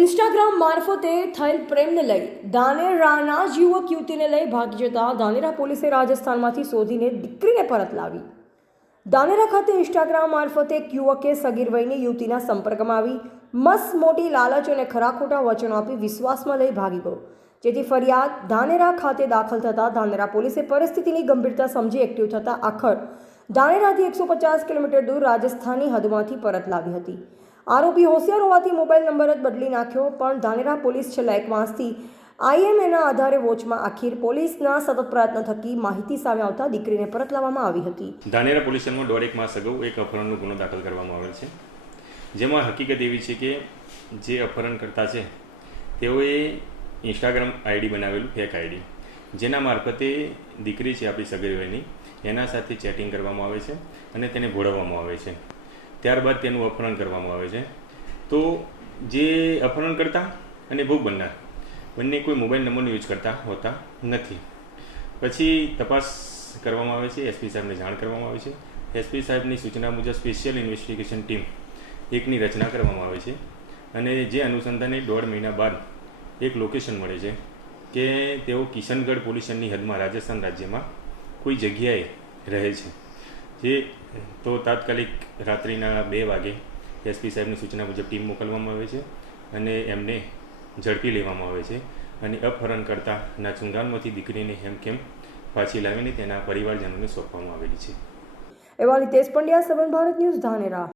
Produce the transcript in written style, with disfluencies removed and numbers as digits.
Instagram મારફતે થયેલ પ્રેમને લઈ ધાનેરાના જ યુવક યુવતીને લઈ ભાગી જતા ધાનેરા પોલીસે રાજસ્થાનમાંથી શોધીને દીકરીને પરત લાવી. ધાનેરા ખાતે ઇન્સ્ટાગ્રામ મારફતે એક યુવકે સગીર વયની યુવતીના સંપર્કમાં આવી મસ્ત મોટી લાલચ અને ખરા ખોટા વચનો આપી વિશ્વાસમાં લઈ ભાગી ગયો, જેથી ફરિયાદ ધાનેરા ખાતે દાખલ થતાં ધાનેરા પોલીસે પરિસ્થિતિની ગંભીરતા સમજી એક્ટિવ થતાં આખર ધાનેરાથી 150 કિલોમીટર દૂર રાજસ્થાનની હદમાંથી પરત લાવી હતી. આરોપી હોશિયાર હોવાથી મોબાઈલ નંબર જ બદલી નાખ્યો, પણ ધાનેરા પોલીસ છેલ્લા 1 માસથી IMAના આધારે વોચમાં. આખીર પોલીસના સતત પ્રયત્ન થકી માહિતી સામે આવતા દીકરીને પરત લાવવામાં આવી હતી. ધાનેરા પોલીસ સ્ટેશનમાં 1.5 માસ અગાઉ એક અપહરણનો ગુનો દાખલ કરવામાં આવેલ છે, જેમાં હકીકત એવી છે કે જે અપહરણકર્તા છે તેઓએ ઇન્સ્ટાગ્રામ આઈડી બનાવેલું, ફેક આઈડી, જેના મારફતે દીકરી છે આપણી સગીર વયની, એના સાથે ચેટિંગ કરવામાં આવે છે અને તેને ભોળવવામાં આવે છે. ત્યારબાદ તેનું અપહરણ કરવામાં આવે છે. તો જે અપહરણકર્તા અને ભોગ બનનાર બંને કોઈ મોબાઈલ નંબરનો યુઝ કરતા હોતા નથી. પછી તપાસ કરવામાં આવે છે, SP સાહેબને જાણ કરવામાં આવે છે. SP સાહેબની સૂચના મુજબ સ્પેશિયલ ઇન્વેસ્ટિગેશન ટીમ એકની રચના કરવામાં આવે છે અને જે અનુસંધાને 1.5 મહિના બાદ એક લોકેશન મળે છે કે તેઓ કિશનગઢ પોલીસ સ્ટેશનની હદમાં રાજસ્થાન રાજ્યમાં કોઈ જગ્યાએ રહે છે. જે તો તાત્કાલિક રાત્રિના 2 વાગે SP સાહેબની સૂચના મુજબ ટીમ મોકલવામાં આવે છે અને એમને ઝડપી લેવામાં આવે છે અને અપહરણકર્તાના ચુંગાલમાંથી દીકરીને હેમખેમ પાછી લાવીને તેના પરિવારજનોને સોંપવામાં આવેલી છે. એવા રિતેશ પંડ્યા, 7 ભારત ન્યૂઝ, ધાનેરા.